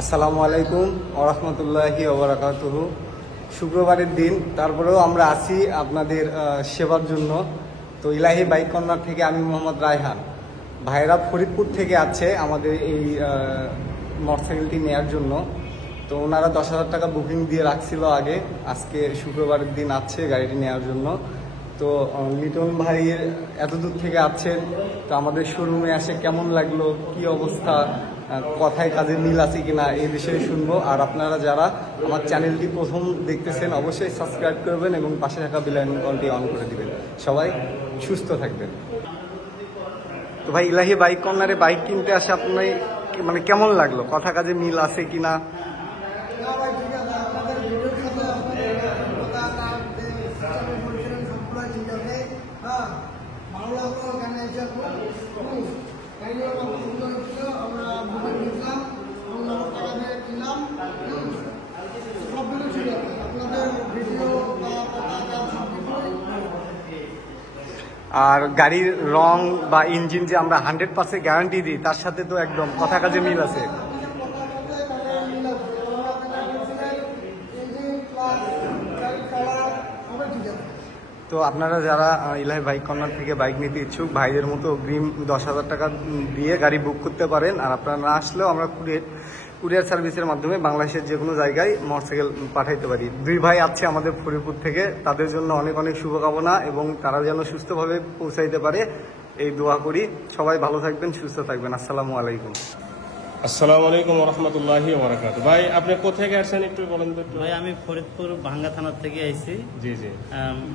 আসসালামু আলাইকুম ওরহমতুল্লাহি ওবরাকাতুহু। শুক্রবারের দিন, তারপরেও আমরা আছি আপনাদের সেবার জন্য। তো ইলাহি বাইক কর্নার থেকে আমি মোহাম্মদ রায়হান। ভাইরা ফরিদপুর থেকে আছে আমাদের এই মোটরসাইকেলটি নেওয়ার জন্য। তো ওনারা 10,000 টাকা বুকিং দিয়ে রাখছিল আগে। আজকে শুক্রবারের দিন আছে গাড়িটি নেওয়ার জন্য। তো লিটন ভাই এত দূর থেকে আছেন, তো আমাদের শোরুমে আসে কেমন লাগলো, কি অবস্থা, কথায় কাজে মিল আছে কিনা এই বিষয়ে শুনবো। আর আপনারা যারা আমার চ্যানেলটি প্রথম দেখতেছেন অবশ্যই সাবস্ক্রাইব করবেন এবং পাশে থাকা বেল আইকনটি অন করে দিবেন। সবাই সুস্থ থাকবেন। তো ভাই, ইলাহি বাইক কর্নারে বাইক কিনতে আসে আপনি মানে কেমন লাগলো, কথা কাজে মিল আছে কিনা? আর গাড়ির রং বা ইঞ্জিন যে আমরা 100% গ্যারান্টি দিই, তার সাথে তো একদম কথা কাজে মিল আছে। তো আপনারা যারা ইলাহি বাইক কর্নার থেকে বাইক নিতে ইচ্ছুক, ভাইদের মতো অগ্রিম 10,000 টাকা দিয়ে গাড়ি বুক করতে পারেন। আর আপনারা না আসলেও আমরা কুরিয়ার সার্ভিসের মাধ্যমে বাংলাদেশের যে কোনো জায়গায় মোটরসাইকেল পাঠাইতে পারি। দুই ভাই আছে আমাদের ফরিদপুর থেকে, তাদের জন্য অনেক অনেক শুভকামনা এবং তারা যেন সুস্থভাবে পৌঁছাইতে পারে এই দোয়া করি। সবাই ভালো থাকবেন, সুস্থ থাকবেন। আসসালামু আলাইকুম। আসসালামু আলাইকুম ওরহমতুল্লাহি ওয়াবারাকাতুহু। ভাই আপনি কোথা থেকে আসছেন একটু বলেন তো? ভাই আমি ফরিদপুর ভাঙ্গা থানা থেকে আইছি। জি জি।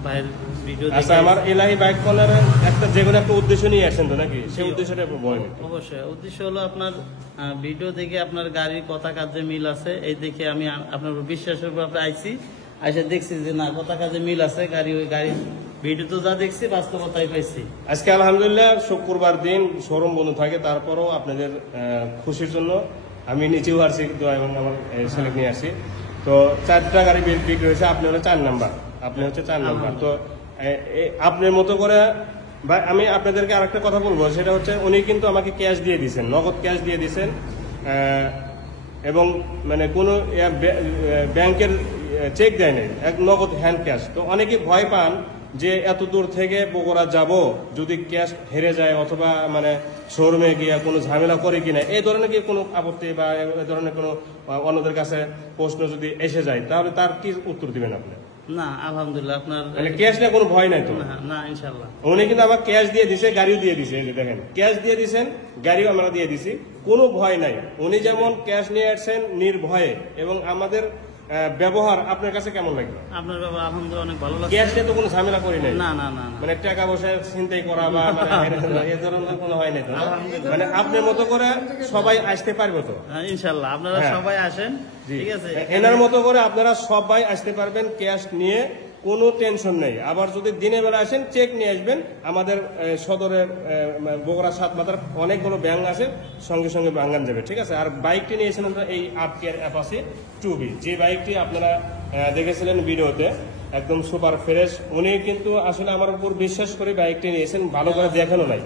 ভাইয়ের ভিডিও আচ্ছা, আমার ইলাহি বাইক কর্নারের একটা যে কোনো একটা উদ্দেশ্য নিয়ে আসেন তো নাকি? সেই উদ্দেশ্যটা একটু বলেন। অবশ্যই উদ্দেশ্য হলো আপনার ভিডিও দেখে আপনার গাড়ির কথা কাজে মিল আছে, এই দেখে আমি আপনার বিশ্বাসের উপর আইছি। আইসা দেখছি যে না, কথা কাজে মিল আছে, গাড়ির ভিডিও তো যা দেখছি বাস্তবতাই পাইছি। আজকে আলহামদুলিল্লাহ শুক্রবার দিন শোরুম বন্ধ থাকে, তারপরও আপনাদের খুশির জন্য আমি নিচেও আসছি এবং আমার ছেলে নিয়ে আসি। তো 4টা গাড়ি বিক্রি হয়েছে, আপনি হলো 4 নাম্বার, আপনি হচ্ছে 4 নাম্বার। তো আপনার মতো করে ভাই আমি আপনাদেরকে আরেকটা কথা বলবো, সেটা হচ্ছে উনি কিন্তু আমাকে ক্যাশ দিয়ে দিয়েছেন, নগদ ক্যাশ দিয়ে দিয়েছেন, এবং মানে কোনো ব্যাংকের চেক দেয় নাই, এক নগদ হ্যান্ড ক্যাশ। তো অনেকে ভয় পান যে এত দূর থেকে বগুড়া যাব, যদি ক্যাশ হেরে যায় অথবা মানে শোরুমে গিয়ে কোনো ঝামেলা করে কিনা, এই ধরনের কি কোনো আপত্তি বা এই ধরনের কোনো অন্যদের কাছে প্রশ্ন যদি এসে যায়, তাহলে তার কি উত্তর দিবেন আপনি? না আলহামদুলিল্লাহ, আপনার মানে ক্যাশ নিয়ে কোনো ভয় নাই তো? না ইনশাল্লাহ। উনি কিন্তু আমার ক্যাশ দিয়ে দিছে, গাড়িও দিয়ে দিছে, এই যে দেখেন ক্যাশ দিয়ে দিছেন, গাড়িও আমরা দিয়ে দিছি, কোনো ভয় নাই। উনি যেমন ক্যাশ নিয়ে আসছেন নির্ভয়ে, এবং আমাদের ব্যবহার আপনার কাছে কেমন লাগলো? আপনার ব্যবহার আলহামদুলিল্লাহ অনেক ভালো লাগছে। ক্যাশ নিয়ে তো কোনো ঝামেলা করি নাই? না না না, মানে টাকা পয়সা ছিনতাই করা বা এই ধরনের কোনো হয় নাই তো? মানে আপনার মতো করে সবাই আসতে পারবে তো? ইনশাল্লাহ আপনারা সবাই আসেন, ঠিক আছে? এনার মতো করে আপনারা সবাই আসতে পারবেন, ক্যাশ নিয়ে কোনো টেনশন নেই। আবার যদি দিনের বেলা আসেন চেক নিয়ে আসবেন। আমাদের সদরের বগুড়া 7 মাথার অনেকগুলো ব্যাংক আছে, সঙ্গে সঙ্গে ভাঙ্গান যাবে, ঠিক আছে? আর বাইকটি নিয়েছেন আমরা এই আরটিআর অ্যাপাচি 2B, যে বাইকটি আপনারা দেখেছিলেন ভিডিওতে, একদম সুপার ফ্রেশ। উনি কিন্তু আসলে আমার উপর বিশ্বাস করে বাইকটি নিয়েছেন, ভালো করে দেখানো নাই,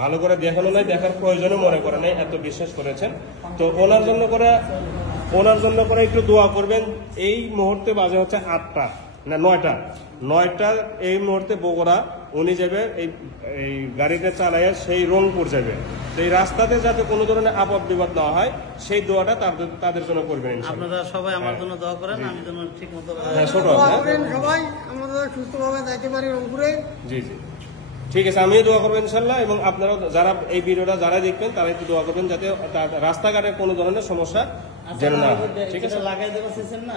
ভালো করে দেখানো নাই, দেখার প্রয়োজনও মনে করে নাই, এত বিশ্বাস করেছেন। তো ওনার জন্য করে একটু দোয়া করবেন। এই মুহূর্তে বাজে হচ্ছে 8টা না 9টা এই মুহূর্তে বগুড়া উনি যাবে, এই গাড়িতে চালাইয়া সেই রংপুর যাবে। তো এই রাস্তাতে যাতে কোনো ধরনের আপদ বিপদ না হয়, সেই দোয়াটা তাদের জন্য করবেন। আপনারা সবাই আমার জন্য দোয়া করেন, আমি যেন ঠিক মতো সবাই আমাদের সুস্থভাবে যাইতে পারি রংপুরে। জি জি, ঠিক আছে, আমিও দোয়া করবো ইনশাল্লাহ। এবং আপনারা যারা এই ভিডিওটা যারা দেখবেন তারা একটু দোয়া করবেন যাতে রাস্তাঘাটে কোনো ধরনের সমস্যা যেন না হয়, ঠিক আছে? লাগাই দেবো না।